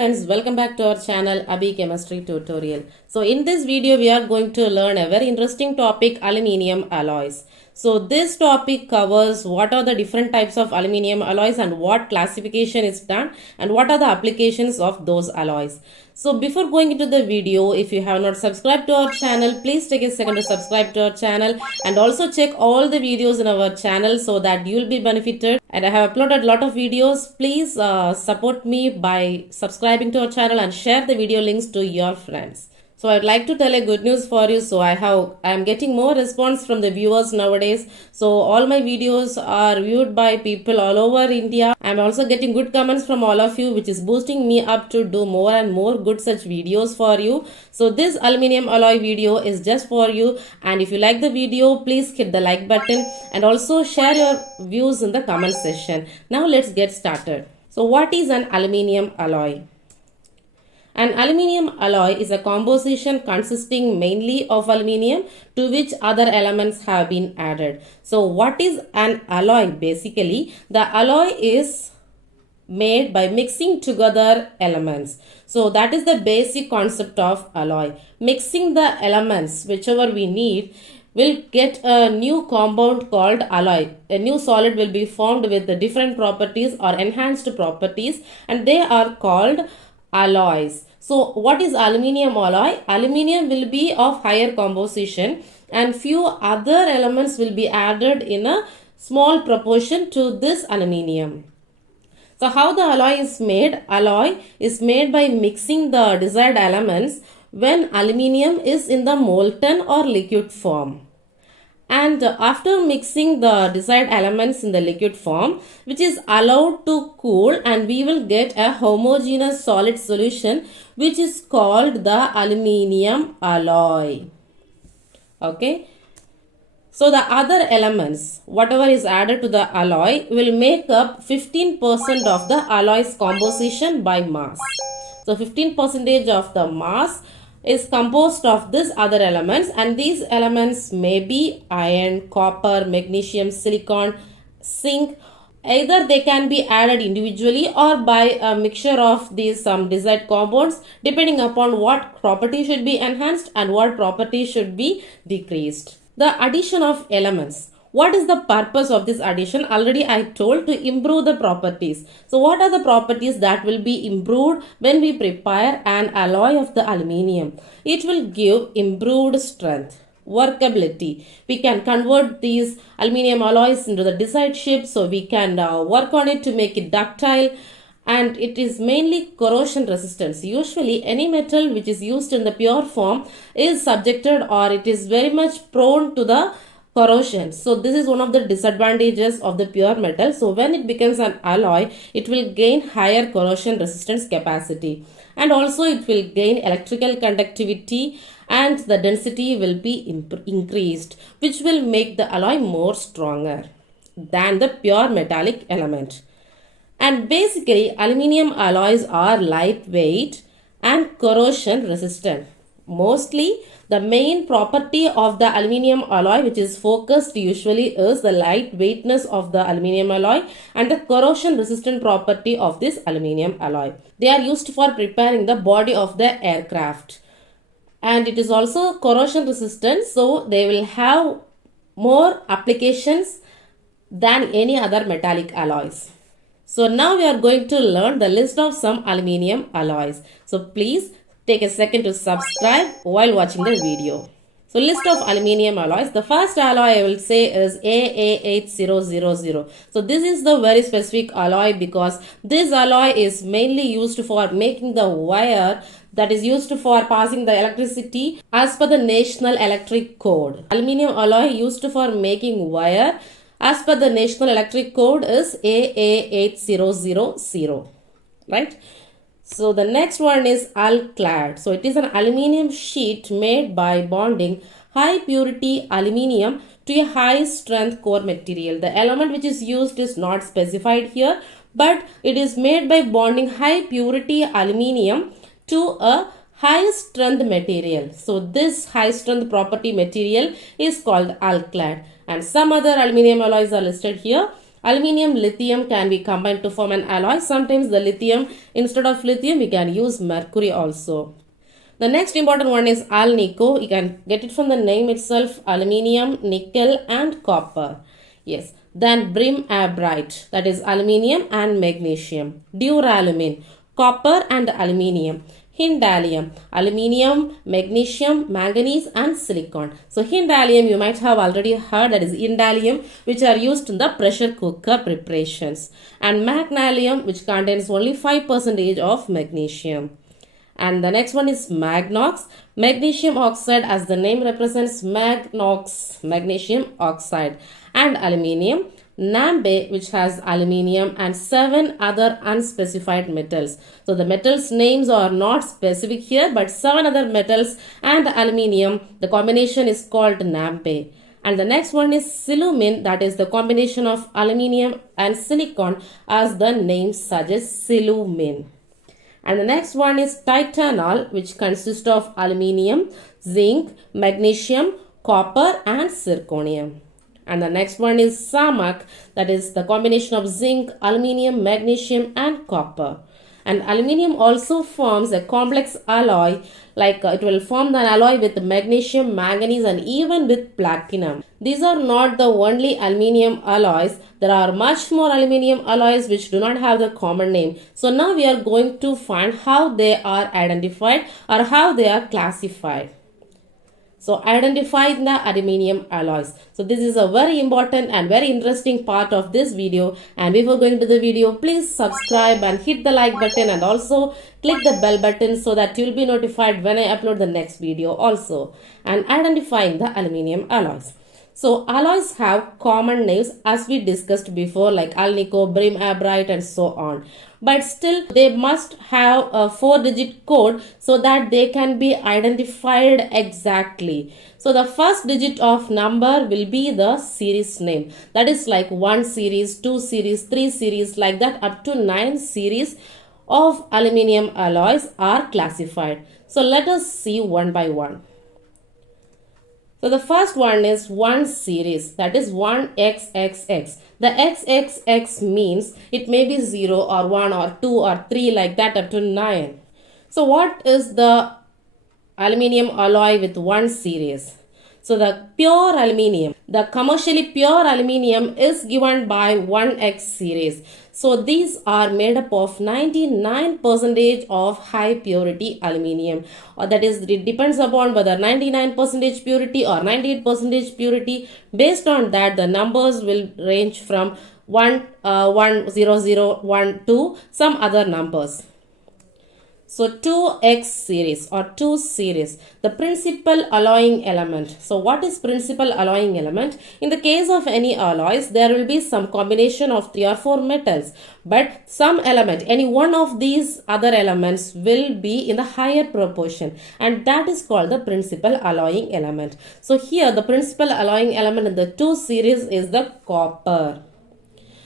friends, welcome back to our channel Abi Chemistry tutorial. So in this video we are going to learn a very interesting topic, aluminium alloys. So this topic covers what are the different types of aluminium alloys and what classification is done and what are the applications of those alloys. So before going into the video, if you have not subscribed to our channel, please take a second to subscribe to our channel and also check all the videos in our channel so that you will be benefited. And I have uploaded a lot of videos. Please support me by subscribing to our channel and share the video links to your friends. So I'd like to tell a good news for you. So I am getting more response from the viewers nowadays. So all my videos are viewed by people all over India. I'm also getting good comments from all of you, which is boosting me up to do more and more good such videos for you. So this aluminium alloy video is just for you. And if you like the video, please hit the like button and also share your views in the comment section. Now let's get started. So what is an aluminium alloy? An aluminium alloy is a composition consisting mainly of aluminium to which other elements have been added. So what is an alloy? Basically, the alloy is made by mixing together elements. So that is the basic concept of alloy. Mixing the elements whichever we need will get a new compound called alloy. A new solid will be formed with the different properties or enhanced properties, and they are called alloys. So what is aluminium alloy? Aluminium will be of higher composition and few other elements will be added in a small proportion to this aluminium. So how the alloy is made? Alloy is made by mixing the desired elements when aluminium is in the molten or liquid form. And after mixing the desired elements in the liquid form, which is allowed to cool, and we will get a homogeneous solid solution which is called the aluminium alloy. Okay. So the other elements, whatever is added to the alloy, will make up 15% of the alloy's composition by mass. So 15% of the mass is composed of these other elements, and these elements may be iron, copper, magnesium, silicon, zinc. Either they can be added individually or by a mixture of these some desired compounds, depending upon what property should be enhanced and what property should be decreased. The addition of elements. What is the purpose of this addition? Already I told, to improve the properties. So what are the properties that will be improved when we prepare an alloy of the aluminium? It will give improved strength, workability. We can convert these aluminium alloys into the desired shape, so we can work on it to make it ductile. And it is mainly corrosion resistance. Usually any metal which is used in the pure form is subjected, or it is very much prone to the corrosion. So this is one of the disadvantages of the pure metal. So when it becomes an alloy, it will gain higher corrosion resistance capacity, and also it will gain electrical conductivity, and the density will be increased, which will make the alloy more stronger than the pure metallic element. And basically aluminium alloys are lightweight and corrosion resistant. Mostly the main property of the aluminium alloy which is focused usually is the lightweightness of the aluminium alloy and the corrosion resistant property of this aluminium alloy. They are used for preparing the body of the aircraft, and it is also corrosion resistant, so they will have more applications than any other metallic alloys. So now we are going to learn the list of some aluminium alloys. So please take a second to subscribe while watching the video. So list of aluminium alloys. The first alloy I will say is AA8000. So this is the very specific alloy because this alloy is mainly used for making the wire that is used for passing the electricity as per the National Electric Code. Aluminium alloy used for making wire as per the National Electric Code is AA8000, right? So the next one is alclad. So it is an aluminium sheet made by bonding high purity aluminium to a high strength core material. The element which is used is not specified here, but it is made by bonding high purity aluminium to a high strength material. So this high strength property material is called alclad, and some other aluminium alloys are listed here. Aluminium, lithium can be combined to form an alloy. Sometimes the lithium, instead of lithium, we can use mercury also. The next important one is alnico. You can get it from the name itself, aluminium, nickel and copper. Yes. Then brimabrite, that is aluminium and magnesium. Duralumin, copper and aluminium. Hindallium, aluminium, magnesium, manganese and silicon. So hindallium you might have already heard, that is indallium, which are used in the pressure cooker preparations. And magnesium, which contains only 5% of magnesium. And the next one is magnox, magnesium oxide, as the name represents, magnox, magnesium oxide. And aluminium, nambe, which has aluminium and 7 other unspecified metals. So the metals names are not specific here, but 7 other metals and aluminium, the combination is called nambe. And the next one is silumin, that is the combination of aluminium and silicon, as the name suggests, silumin. And the next one is titanol, which consists of aluminium, zinc, magnesium, copper and zirconium. And the next one is samak, that is the combination of zinc, aluminium, magnesium and copper. And aluminium also forms a complex alloy, like it will form the alloy with magnesium, manganese and even with platinum. These are not the only aluminium alloys. There are much more aluminium alloys which do not have the common name. So now we are going to find how they are identified or how they are classified. So identifying the aluminium alloys. So this is a very important and very interesting part of this video. And before going to the video, please subscribe and hit the like button and also click the bell button so that you will be notified when I upload the next video also. And identifying the aluminium alloys. So alloys have common names as we discussed before, like alnico, brimabrite and so on. But still they must have a 4-digit code so that they can be identified exactly. So the first digit of number will be the series name. That is like 1 series, 2 series, 3 series, like that up to 9 series of aluminium alloys are classified. So let us see one by one. So the first one is 1 series, that is 1XXX. The XXX means it may be 0 or 1 or 2 or 3, like that up to 9. So what is the aluminium alloy with 1 series? So the pure aluminium, the commercially pure aluminium is given by 1X series. So these are made up of 99% of high purity aluminium, or that is, it depends upon whether 99% purity or 98% purity. Based on that, the numbers will range from 100 to some other numbers. So 2X series or 2 series, the principal alloying element. So what is principal alloying element? In the case of any alloys, there will be some combination of 3 or 4 metals, but some element, any one of these other elements will be in the higher proportion, and that is called the principal alloying element. So here the principal alloying element in the 2 series is the copper.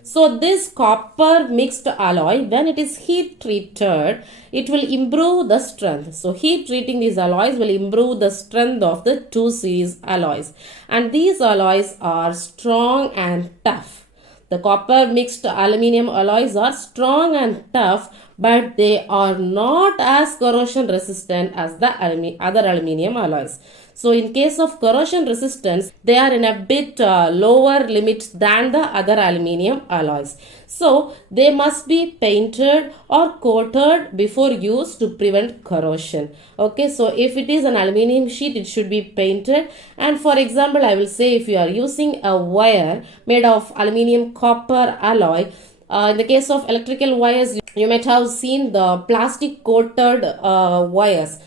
So this copper mixed alloy, when it is heat treated, it will improve the strength. So heat treating these alloys will improve the strength of the 2 series alloys. And these alloys are strong and tough. The copper mixed aluminium alloys are strong and tough, but they are not as corrosion resistant as the other aluminium alloys. So in case of corrosion resistance, they are in a bit lower limits than the other aluminium alloys. So they must be painted or coated before use to prevent corrosion. Okay, so if it is an aluminium sheet, it should be painted. And for example, I will say if you are using a wire made of aluminium copper alloy, in the case of electrical wires, you might have seen the plastic coated wires.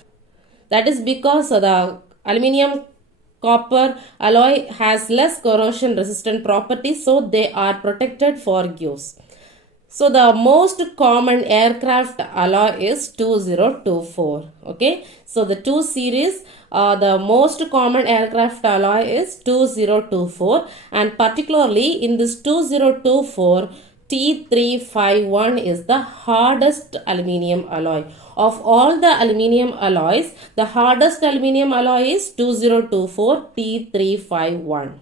That is because the aluminium copper alloy has less corrosion resistant properties, so they are protected for use. So the most common aircraft alloy is 2024. Okay, so the 2 series, the most common aircraft alloy is 2024, and particularly in this 2024, T351 is the hardest aluminium alloy. Of all the aluminium alloys, the hardest aluminium alloy is 2024 T351.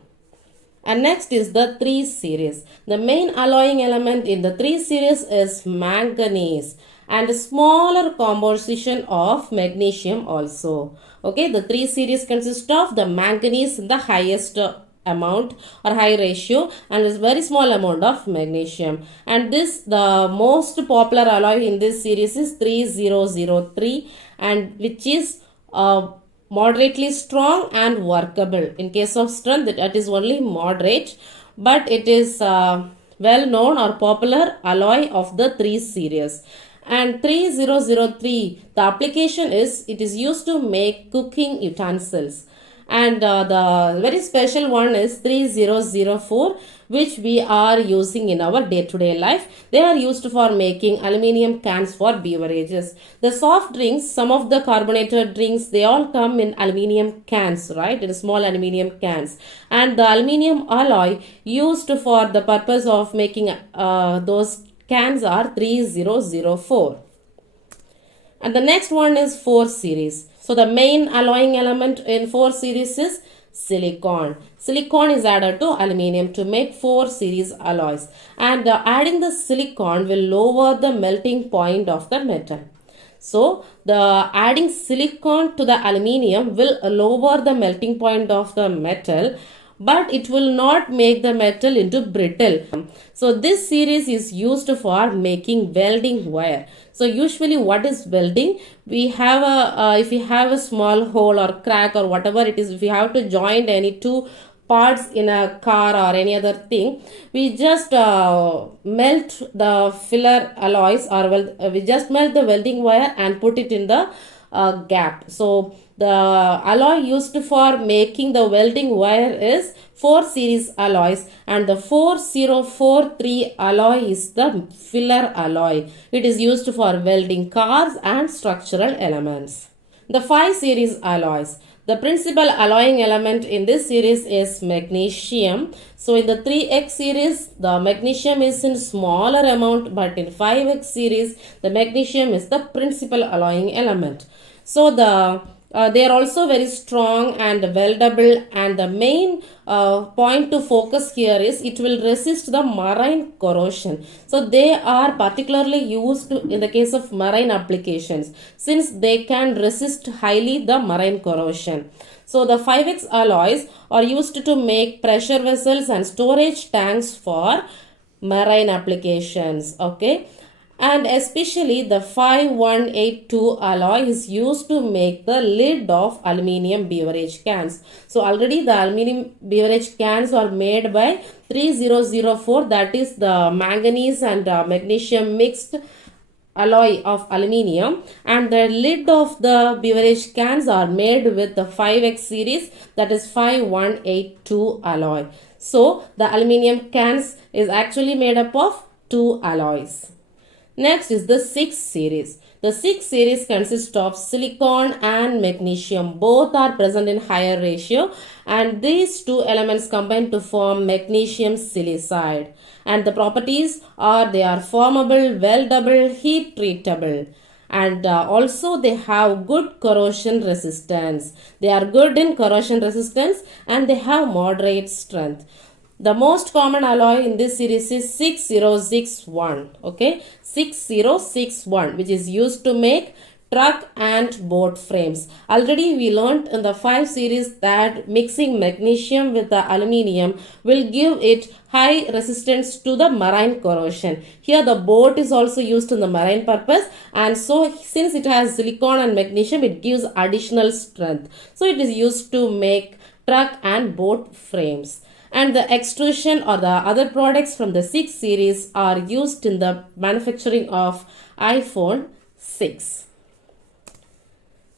And next is the 3 series. The main alloying element in the 3 series is manganese and a smaller composition of magnesium also. Okay, the 3 series consist of the manganese in the highest amount or high ratio and is very small amount of magnesium. And this, the most popular alloy in this series is 3003, and which is moderately strong and workable. In case of strength, it is only moderate, but it is well known or popular alloy of the 3 series. And 3003, the application is, it is used to make cooking utensils. And the very special one is 3004, which we are using in our day-to-day life. They are used for making aluminium cans for beverages. The soft drinks, some of the carbonated drinks, they all come in aluminium cans, right? In small aluminium cans. And the aluminium alloy used for the purpose of making those cans are 3004. And the next one is 4 series. So the main alloying element in 4 series is silicon. Silicon is added to aluminium to make 4 series alloys. And adding the silicon will lower the melting point of the metal. So the adding silicon to the aluminium will lower the melting point of the metal, but it will not make the metal into brittle. So this series is used for making welding wire. So usually what is welding? We have a, if we have a small hole or crack or whatever it is, if we have to join any two parts in a car or any other thing, we just melt the filler alloys, or we just melt the welding wire and put it in the gap. So the alloy used for making the welding wire is 4 series alloys, and the 4043 alloy is the filler alloy. It is used for welding cars and structural elements. The 5 series alloys. The principal alloying element in this series is magnesium. So in the 3x series, the magnesium is in smaller amount, but in 5x series, the magnesium is the principal alloying element. So they are also very strong and weldable, and the main point to focus here is it will resist the marine corrosion. So they are particularly used in the case of marine applications, since they can resist highly the marine corrosion. So the 5x alloys are used to make pressure vessels and storage tanks for marine applications. Okay. And especially the 5182 alloy is used to make the lid of aluminium beverage cans. So already the aluminium beverage cans are made by 3004, that is the manganese and magnesium mixed alloy of aluminium, and the lid of the beverage cans are made with the 5x series, that is 5182 alloy. So the aluminium cans is actually made up of 2 alloys. Next is the 6 series. The 6 series consists of silicon and magnesium. Both are present in higher ratio, and these two elements combine to form magnesium silicide. And the properties are they are formable, weldable, heat treatable. And also they have good corrosion resistance. They are good in corrosion resistance, and they have moderate strength. The most common alloy in this series is 6061, okay, 6061, which is used to make truck and boat frames. Already we learnt in the 5 series that mixing magnesium with the aluminium will give it high resistance to the marine corrosion. Here the boat is also used in the marine purpose, and so since it has silicon and magnesium, it gives additional strength. So it is used to make truck and boat frames. And the extrusion or the other products from the 6 series are used in the manufacturing of iPhone 6.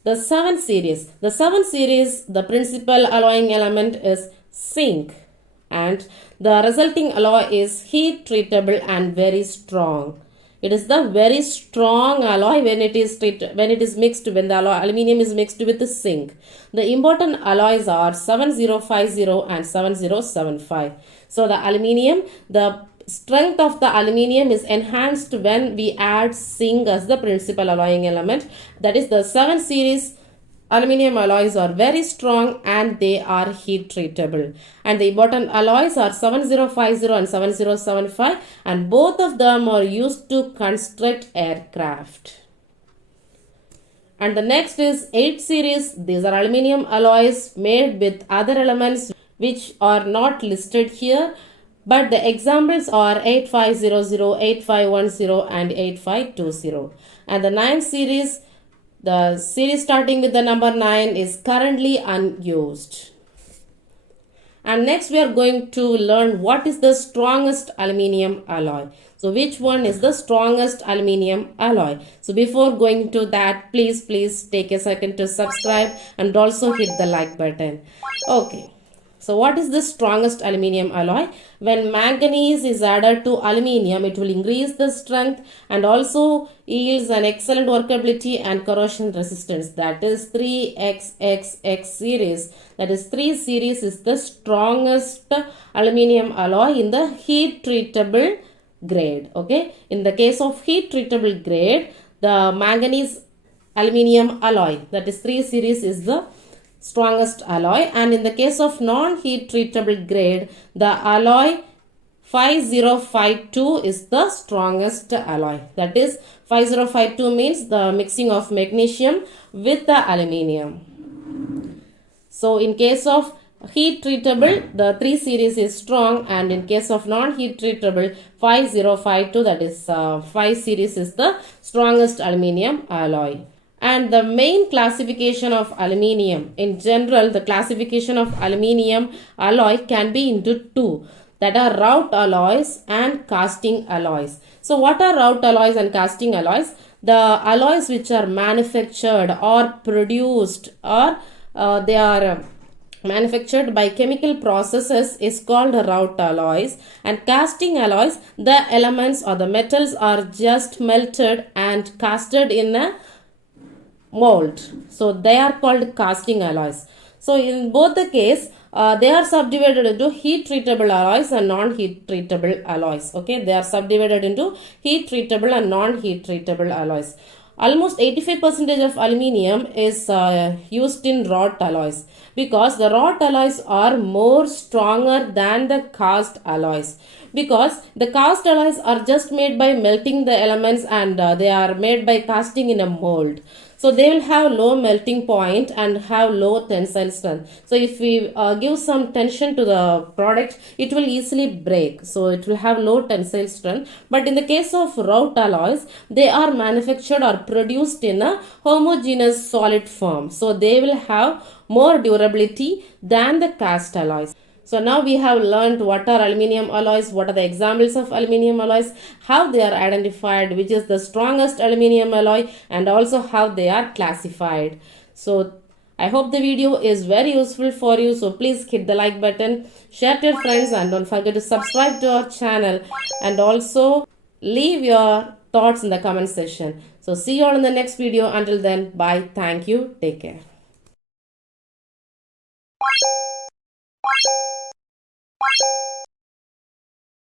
The 7 series. The 7 series, the principal alloying element is zinc, and the resulting alloy is heat treatable and very strong. It is the very strong alloy when it is mixed, when the aluminium is mixed with the zinc. The important alloys are 7050 and 7075. So the aluminium, the strength of the aluminium is enhanced when we add zinc as the principal alloying element. That is the 7 series Aluminium alloys are very strong and they are heat treatable. And the important alloys are 7050 and 7075, and both of them are used to construct aircraft. And the next is 8 series. These are aluminium alloys made with other elements which are not listed here. But the examples are 8500, 8510 and 8520. And the 9 series, the series starting with the number 9 is currently unused. And next we are going to learn what is the strongest aluminium alloy. So which one is the strongest aluminium alloy? So before going to that, please take a second to subscribe and also hit the like button. Okay. So what is the strongest aluminium alloy? When manganese is added to aluminium, it will increase the strength and also yields an excellent workability and corrosion resistance. That is 3XXX series. That is 3 series is the strongest aluminium alloy in the heat treatable grade. Okay. In the case of heat treatable grade, the manganese aluminium alloy, that is 3 series, is the strongest alloy, and in the case of non-heat treatable grade, the alloy 5052 is the strongest alloy. That is 5052 means the mixing of magnesium with the aluminium. So in case of heat treatable, the 3 series is strong, and in case of non-heat treatable 5052, that is 5 series, is the strongest aluminium alloy. And the main classification of aluminium, in general, the classification of aluminium alloy can be into two, that are wrought alloys and casting alloys. So what are wrought alloys and casting alloys? The alloys which are manufactured or produced, or they are manufactured by chemical processes, is called wrought alloys. And casting alloys, the elements or the metals are just melted and casted in a mold. So they are called casting alloys. So in both the case, they are subdivided into heat treatable alloys and non-heat treatable alloys. Okay, they are subdivided into heat treatable and non-heat treatable alloys. Almost 85% of aluminium is used in wrought alloys, because the wrought alloys are more stronger than the cast alloys, because the cast alloys are just made by melting the elements, and they are made by casting in a mold. So they will have low melting point and have low tensile strength. So if we give some tension to the product, it will easily break. So it will have low tensile strength. But in the case of wrought alloys, they are manufactured or produced in a homogeneous solid form. So they will have more durability than the cast alloys. So now we have learned what are aluminium alloys, what are the examples of aluminium alloys, how they are identified, which is the strongest aluminium alloy, and also how they are classified. So I hope the video is very useful for you. So please hit the like button, share to your friends, and don't forget to subscribe to our channel, and also leave your thoughts in the comment section. So see you all in the next video. Until then, bye. Thank you. Take care.